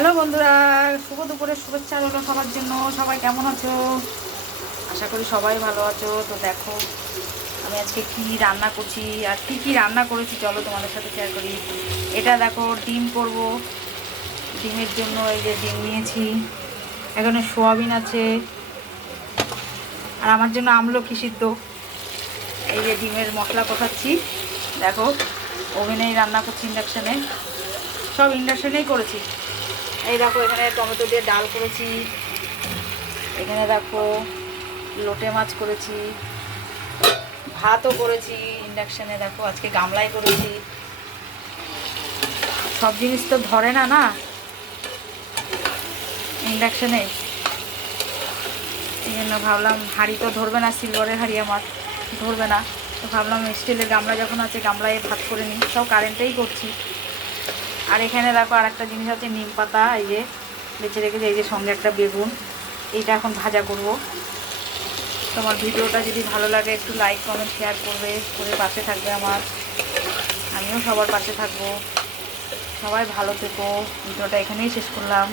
Hello বন্ধুরা, শুভ দুপুরের শুভেচ্ছা রইল সবার জন্য। সবাই কেমন আছো? আশা করি সবাই ভালো আছো। তো দেখো আমি আজকে কি রান্না করছি আর কি কি রান্না করেছি চলো তোমাদের সাথে শেয়ার করি। এটা দেখো ডিম করব। ডিমের জন্য এই যে ডিম নিয়েছি, এখানে সোয়াবিন আছে আর আমার জন্য আমলকি সিদ্ধ। এই যে ডিমের মশলা কষাচ্ছি, দেখো ওভেনেই রান্না করছি, ইন্ডাকশানে, সব ইন্ডাকশানেই করেছি। এই দেখো এখানে টমেটো দিয়ে ডাল করেছি, এখানে দেখো লোটে মাছ করেছি, ভাতও করেছি ইন্ডাকশানে। দেখো আজকে গামলায় করেছি। সব জিনিস তো ধরে না না ইন্ডাকশানে, এই জন্য ভাবলাম হাঁড়ি তো ধরবে না, সিলভারের হাঁড়ি আমার ধরবে না, তো ভাবলাম স্টিলের গামলা যখন আছে গামলায় ভাত করে নিই। সব কারেন্টেই করছি। আর এখানে দেখো আর একটা জিনিস আছে, নিম পাতা এই যে বেছে রেখেছি, এই যে সঙ্গে একটা বেগুন, এইটা এখন ভাজা করব। তোমার ভিডিওটা যদি ভালো লাগে একটু লাইক কমেন্ট শেয়ার করবে, করে পাশে থাকবে আমার, আমিও সবার পাশে থাকবো। সবাই ভালো থেকো। ভিডিওটা এখানেই শেষ করলাম।